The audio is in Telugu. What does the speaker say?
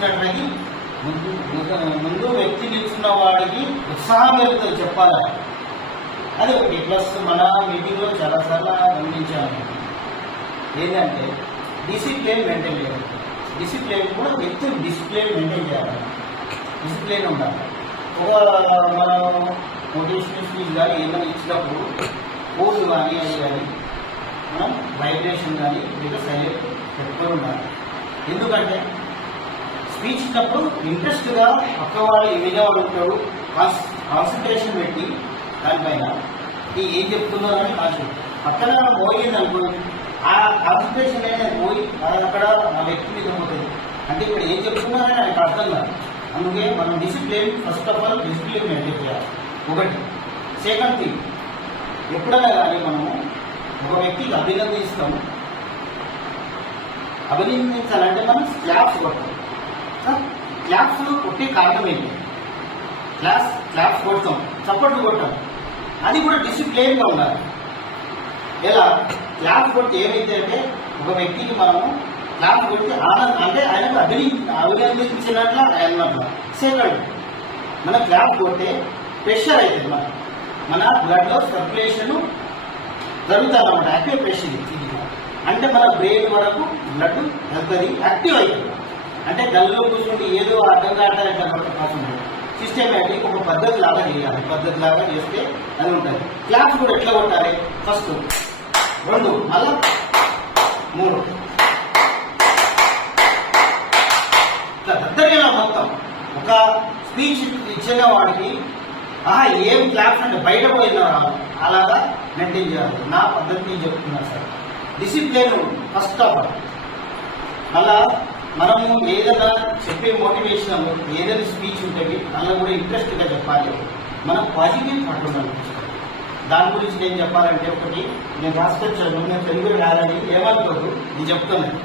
ఇచ్చినట్లయితే ముందు వ్యక్తి నిల్చున్న వాడికి ఉత్సాహం కలుగుతుంది చెప్పాలి. అది ఒకటి. ప్లస్ మన మీటింగ్లో చాలాసార్లు గమనించాము ఏంటంటే డిసిప్లిన్ మెయింటైన్ చేయాలి. డిసిప్లిన్ కూడా వ్యక్తులు డిసిప్లిన్ మెయింటైన్ చేయాలి, డిసిప్లిన్ ఉండాలి. మనం మోటివేషనల్ స్పీచ్ కానీ ఏమైనా ఇచ్చినప్పుడు పోజు కానీ అది కానీ మనం వైబ్రేషన్ కానీ లేదా సైలెంట్ పెట్టుకొని ఉండాలి. ఎందుకంటే స్పీచ్ ఇచ్చినప్పుడు ఇంట్రెస్ట్గా పక్క వాళ్ళు ఏమిగా ఉంటాడు కాన్సన్ట్రేషన్ పెట్టి దానిపైన ఏం చెప్తున్నారని కాదు. పక్కన పోయింది అనుకోండి, ఆ కాన్సన్ట్రేషన్ అనేది పోయి అక్కడ ఆ వ్యక్తి మీద పోతుంది. అంటే ఇక్కడ ఏం చెప్తున్నారని ఆయనకు అర్థం కాదు. అందుకే మనం discipline first of all discipline maintain చేయాలి ఒకటి. సెకండ్ థింగ్, ఎప్పుడైనా కానీ మనము ఒక వ్యక్తికి అభినందిస్తాము. అభినందించాలంటే మనం క్లాప్స్ కొడతాం. క్లాప్స్ కొట్టే కారణం ఏంటి? క్లాప్స్ కొడతాం, చప్పట్లు కొట్టాం. అది కూడా డిసిప్లిన్గా ఉండాలి. ఎలా క్లాప్స్ కొట్టి ఏమైతే అంటే ఒక వ్యక్తికి మనము క్లాప్స్ కొట్టి అంటే ఆయనకు అభినందించినట్ల అన్నట్ల. సెకండ్, మన క్లాప్ కొట్టే ప్రెషర్ అవుతుంది, మన బ్లడ్లో సర్క్యులేషన్ జరుగుతుంది అన్నమాట. యాక్టివ్ ప్రెషర్ అంటే మన బ్రెయిన్ వరకు బ్లడ్ వెళ్తుంది, యాక్టివ్ అవుతుంది. అంటే గల్లో కూర్చుంటే ఏదో అర్థం కావట్లేదు, సిస్టమేటిక్ ఒక పద్ధతి లాగా చేయాలి. పద్ధతి లాగా చేస్తే అది ఉంటుంది. క్లాప్స్ కూడా ఎట్లా కొట్టాలి? ఫస్ట్ 2, మళ్ళా 3 దగ్గర మొత్తం ఒక స్పీచ్ ఇచ్చిన వాడికి ఏం క్లాప్స్ అంటే బయట పోయినా అలాగా మెయింటైన్ చేయాలి. నా పద్ధతి నేను చెప్తున్నా sir. Discipline first of all. మళ్ళా మనము ఏదైనా చెప్పే మోటివేషన్ ఏదైనా స్పీచ్ ఉంటుంది అలా కూడా ఇంట్రెస్ట్గా చెప్పాలి. మనం పాజిటివ్ థాట్ ఉండాలి. దాని గురించి నేను చెప్పాలంటే ఒకటి నేను రాసుకొచ్చాను, నేను తెలుగు రాదని ఏమనుకోదు, నేను చెప్తున్నాను.